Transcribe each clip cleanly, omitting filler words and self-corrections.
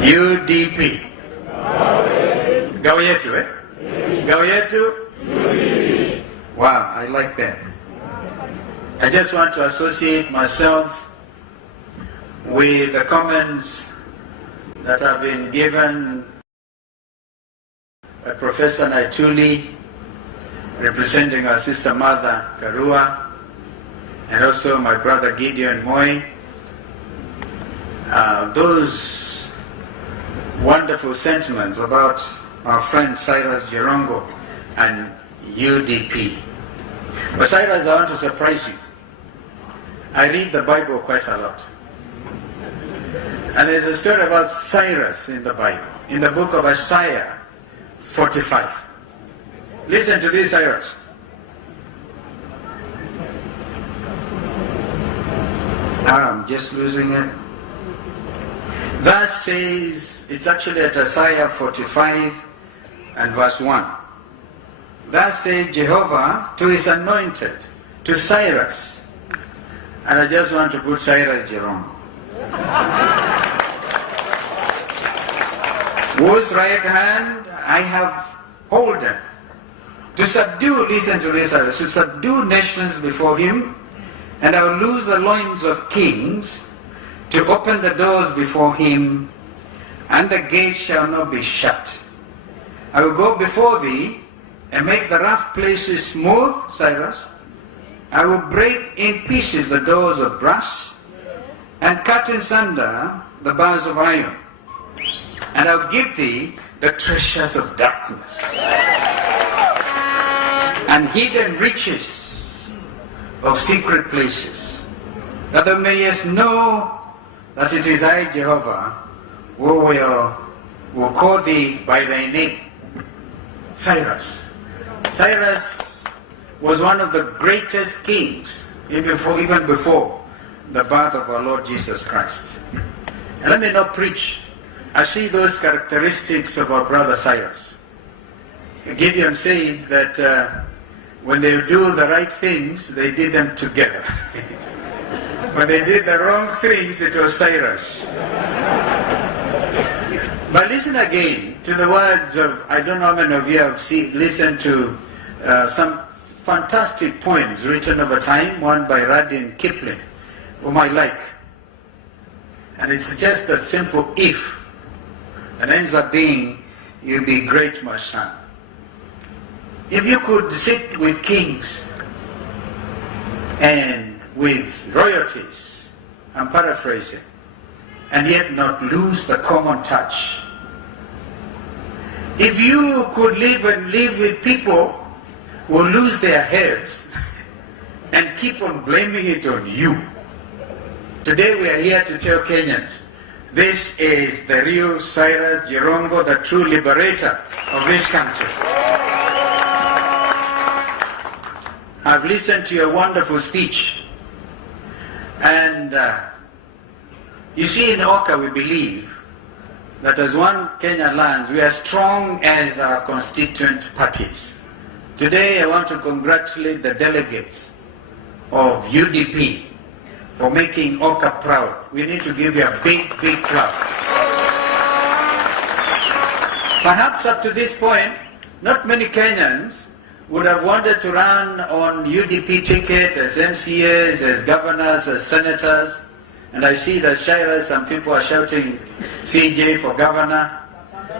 UDP. Ngao yetu, eh? Ngao yetu? Wow, I like that. I just want to associate myself with the comments that have been given by Professor Naituli, representing our sister mother, Karua, and also my brother Gideon Moi. Those wonderful sentiments about our friend Cyrus Jirongo and UDP. But Cyrus, I want to surprise you. I read the Bible quite a lot. And there's a story about Cyrus in the Bible, in the book of Isaiah 45. Listen to this, Cyrus. I'm just losing it. Thus says, it's actually at Isaiah 45 and verse 1. Thus says Jehovah to his anointed, to Cyrus. And I just want to put Cyrus Jirongo. Whose right hand I have holden, to subdue, listen to this, to subdue nations before him, and I will loose the loins of kings, to open the doors before him, and the gates shall not be shut. I will go before thee, and make the rough places smooth, Cyrus. I will break in pieces the doors of brass, and cut in sunder the bars of iron. And I will give thee the treasures of darkness, and hidden riches of secret places, that thou mayest know that it is I, Jehovah, who will call thee by thy name. Cyrus. Cyrus was one of the greatest kings, even before the birth of our Lord Jesus Christ. And let me not preach. I see those characteristics of our brother Cyrus. Gideon said that when they do the right things, they did them together. When they did the wrong things, it was Cyrus. But listen again to the words of, I don't know how many of you have listened to some fantastic poems written over time, one by Rudyard Kipling, whom I like. And it's just a simple if, and ends up being, you'll be great, my son. If you could sit with kings and with royalties, I'm paraphrasing, and yet not lose the common touch. If you could live with people who lose their heads and keep on blaming it on you. Today we are here to tell Kenyans, this is the real Cyrus Jirongo, the true liberator of this country. I've listened to your wonderful speech. And you see, in Oka we believe that as one Kenya lands, we are strong as our constituent parties. Today I want to congratulate the delegates of UDP for making Oka proud. We need to give you a big, big clap. Perhaps up to this point, not many Kenyans would have wanted to run on UDP ticket as MCAs, as governors, as senators. And I see that Cyrus, some people are shouting CJ for governor.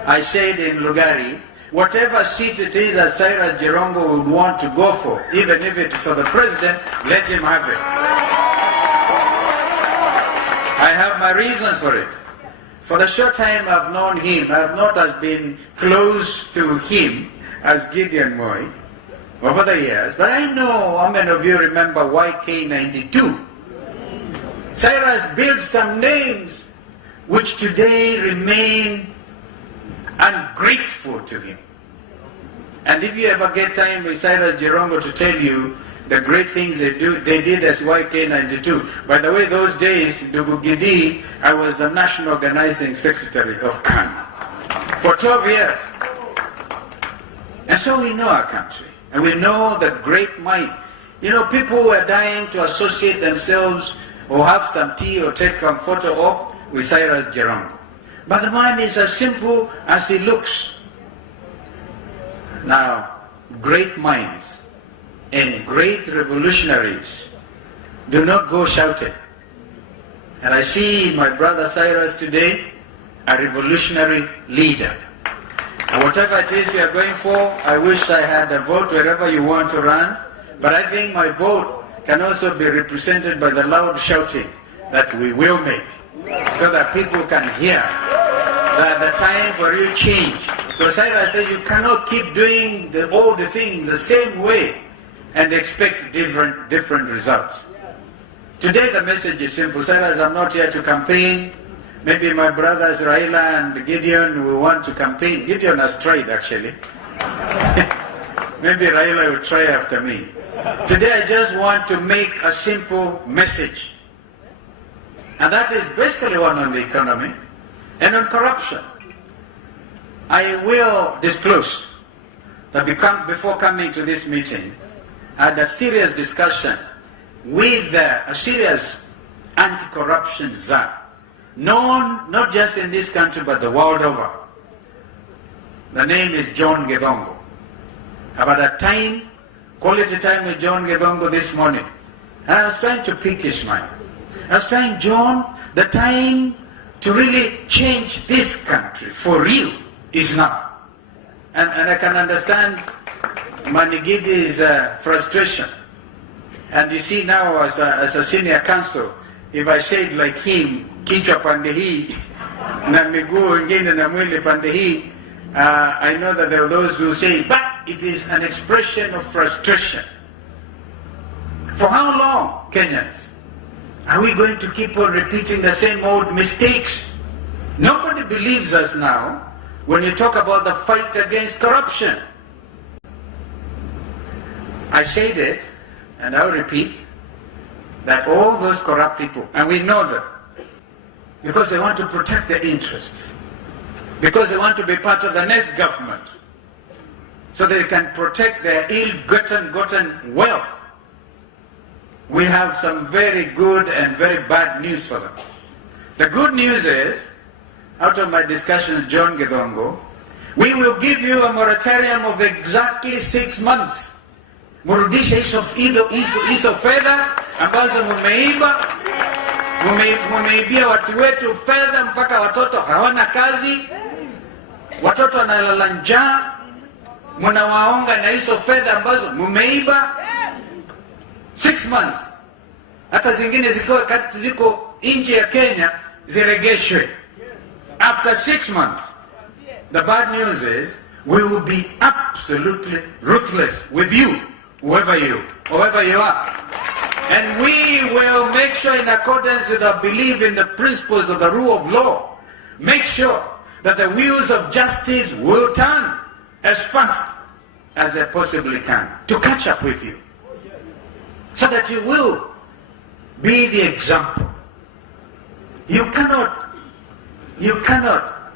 I said in Lugari, whatever seat it is that Cyrus Jirongo would want to go for, even if it's for the president, let him have it. I have my reasons for it. For the short time I've known him, I have not as been close to him as Gideon Moi over the years, but I know how many of you remember YK92. Cyrus built some names which today remain ungrateful to him. And if you ever get time with Cyrus Jirongo to tell you the great things they did as YK92. By the way, those days, Gideon, I was the National Organizing Secretary of KANU for 12 years. And so we know our country. And we know the great might. You know, people who are dying to associate themselves or have some tea or take some photo op with Cyrus Jirongo. But the man is as simple as he looks. Now, great minds and great revolutionaries do not go shouting. And I see my brother Cyrus today, a revolutionary leader. And whatever it is you are going for, I wish I had a vote wherever you want to run. But I think my vote can also be represented by the loud shouting that we will make, so that people can hear that the time for you change. Because I say you cannot keep doing all the things the same way and expect different results. Today the message is simple. Cyrus, I'm not here to campaign. Maybe my brothers Raila and Gideon will want to campaign. Gideon has tried actually. Maybe Raila will try after me. Today I just want to make a simple message. And that is basically one on the economy and on corruption. I will disclose that before coming to this meeting, I had a serious discussion with a serious anti-corruption czar, known not just in this country but the world over. The name is Jirongo. About a time, quality time with Jirongo this morning. And I was trying to pick his mind. I was trying, John, the time to really change this country for real is now. And I can understand Manigidi's frustration. And you see now as a senior counsel, if I said like him, kichwa pande hii, na miguu wengine na mwili pande hii, I know that there are those who say, but it is an expression of frustration. For how long, Kenyans? Are we going to keep on repeating the same old mistakes? Nobody believes us now when you talk about the fight against corruption. I said it, and I'll repeat, that all those corrupt people, and we know them, because they want to protect their interests, because they want to be part of the next government, so they can protect their ill-gotten wealth. We have some very good and very bad news for them. The good news is, out of my discussion with John Girongo, we will give you a moratorium of exactly 6 months. Murudisha hizo fedha ambazo mumeibia watu wetu fedha mpaka watoto hawana kazi, watoto wanalala njaa, munawaonga na hizo fedha ambazo mumeiba. 6 months. Hata zingine ziko nje ya Kenya ziregeshwe. After 6 months. The bad news is we will be absolutely ruthless with you, whoever you are. And we will make sure, in accordance with our belief in the principles of the rule of law, make sure that the wheels of justice will turn as fast as they possibly can to catch up with you. So that you will be the example. You cannot,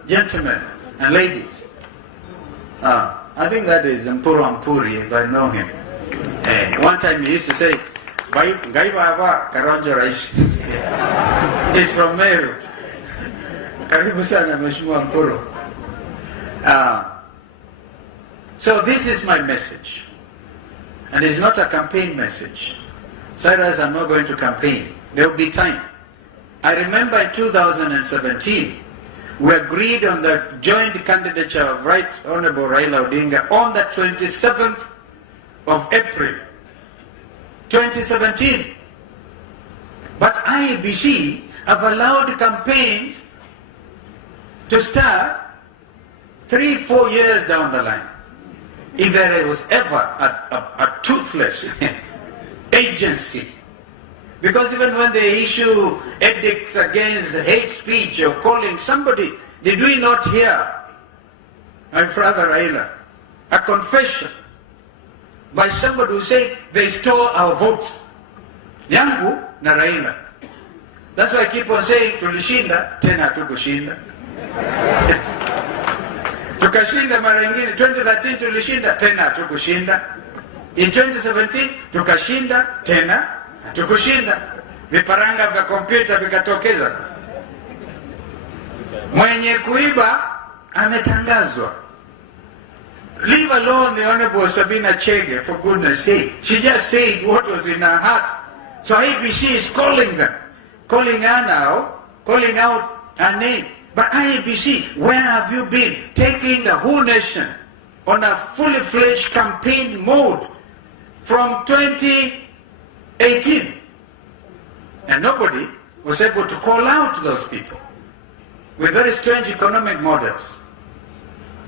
gentlemen and ladies, I think that is Mpuru Ampuri, if I know him. One time he used to say, Gaiba Karonjo Rais. He's from Meru. Karibu sana Mheshimiwa Mpuru. So this is my message. And it's not a campaign message. Cyrus, I'm not going to campaign. There will be time. I remember in 2017, we agreed on the joint candidature of Right Honorable Raila Odinga on the 27th of April, 2017. But IEBC have allowed campaigns to start 3-4 years down the line. If there was ever a toothless agency, because even when they issue edicts against hate speech or calling somebody, did we not hear, my brother Raila, a confession by somebody who said they stole our votes? Yangu na Raila. That's why I keep on saying, tulishinda, tena hatukushinda. Tukashinda mara nyingine, 2013 tulishinda, tena hatukushinda. In 2017 tukashinda, tena hatukushinda. Viparanga vya kompyuta vikatokeza. Mwenye kuiba ametangazwa. Leave alone the Honorable Sabina Chege, for goodness sake. She just said what was in her heart. So IEBC is calling them, calling her now, calling out her name. But IEBC, where have you been? Taking the whole nation on a fully fledged campaign mode from 2018. And nobody was able to call out those people with very strange economic models.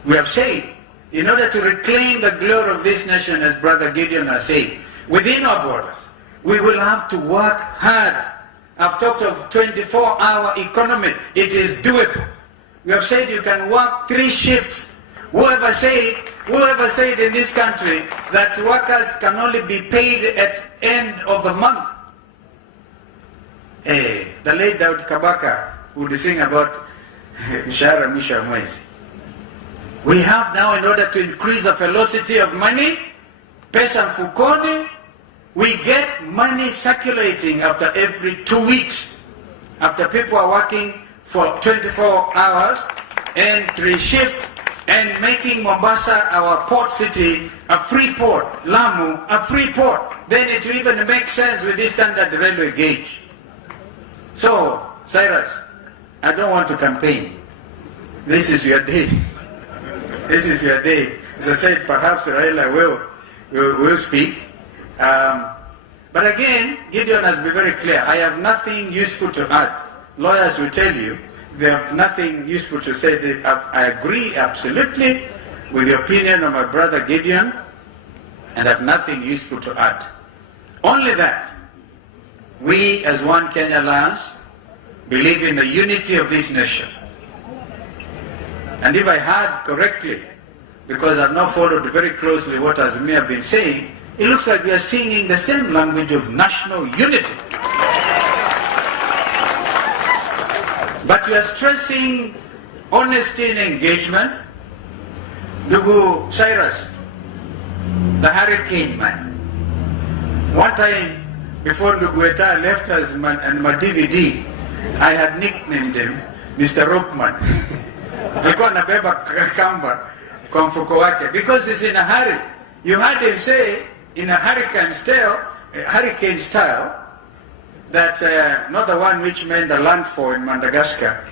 We have said, in order to reclaim the glory of this nation, as Brother Gideon has said, within our borders, we will have to work hard. I've talked of 24-hour economy. It is doable. We have said you can work 3 shifts. Whoever said in this country that workers can only be paid at end of the month? The late Daud Kabaka would sing about mshahara mwisho wa mwezi. We have now, in order to increase the velocity of money, pesa mfukoni, we get money circulating after every 2 weeks. After people are working for 24 hours and 3 shifts and making Mombasa, our port city, a free port, Lamu, a free port, then it will even make sense with this standard railway gauge. So, Cyrus, I don't want to campaign. This is your day. This is your day. As I said, perhaps Raila will speak. But again, Gideon has been very clear. I have nothing useful to add. Lawyers will tell you they have nothing useful to say. I agree absolutely with the opinion of my brother Gideon, and have nothing useful to add. Only that we as One Kenya Alliance believe in the unity of this nation. And if I heard correctly, because I've not followed very closely what Azimio have been saying, it looks like we are singing the same language of national unity. But we are stressing honesty and engagement. Ndugu Cyrus, the hurricane man. One time, before Ndugu Eta left us and my DVD, I had nicknamed him Mr. Ropeman. Alikuwa anabeba kamba kwa mfuko wake because he's in a hurry. You heard him say in a hurricane style that not the one which made the landfall in Madagascar,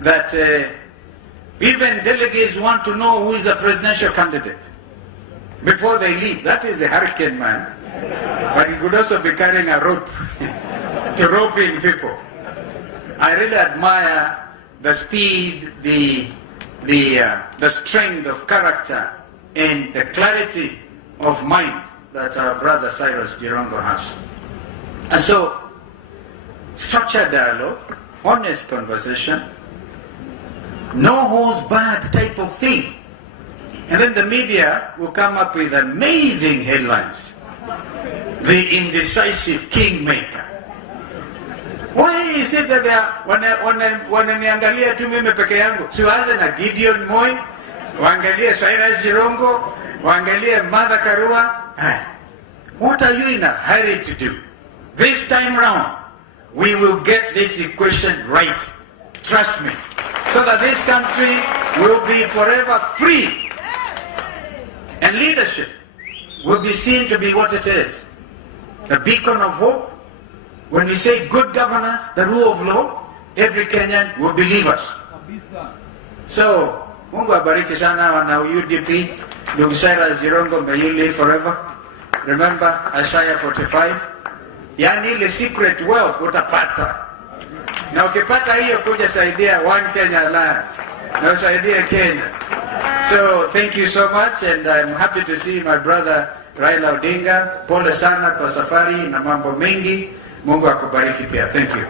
that even delegates want to know who is the presidential candidate before they leave. That is a hurricane man, but he could also be carrying a rope to rope in people. I really admire the speed, the strength of character and the clarity of mind that our brother Cyrus Jirongo has. And so, structured dialogue, honest conversation, no holds barred type of thing. And then the media will come up with amazing headlines. The indecisive kingmaker. Why is it that they are, wananiangalia tu mimi peke yangu? Siwaanze na Gideon Moi, waangalie Cyrus Jirongo, waangalie Martha Karua. What are you in a hurry to do? This time round, we will get this equation right. Trust me. So that this country will be forever free. And leadership will be seen to be what it is. A beacon of hope. When we say good governance, the rule of law, every Kenyan will believe us. So, Mungu abariki sana wana UDP, ndugu Cyrus Jirongo, may you live forever. Remember Isaiah 45. Yani ile secret wealth utapata. Na ukipata hiyo kuja saidia One Kenya Alliance. Na usaidia Kenya. So, thank you so much, and I'm happy to see my brother Raila Odinga. Pole sana kwa safari na mambo mengi. Mungu akubariki pia. Thank you.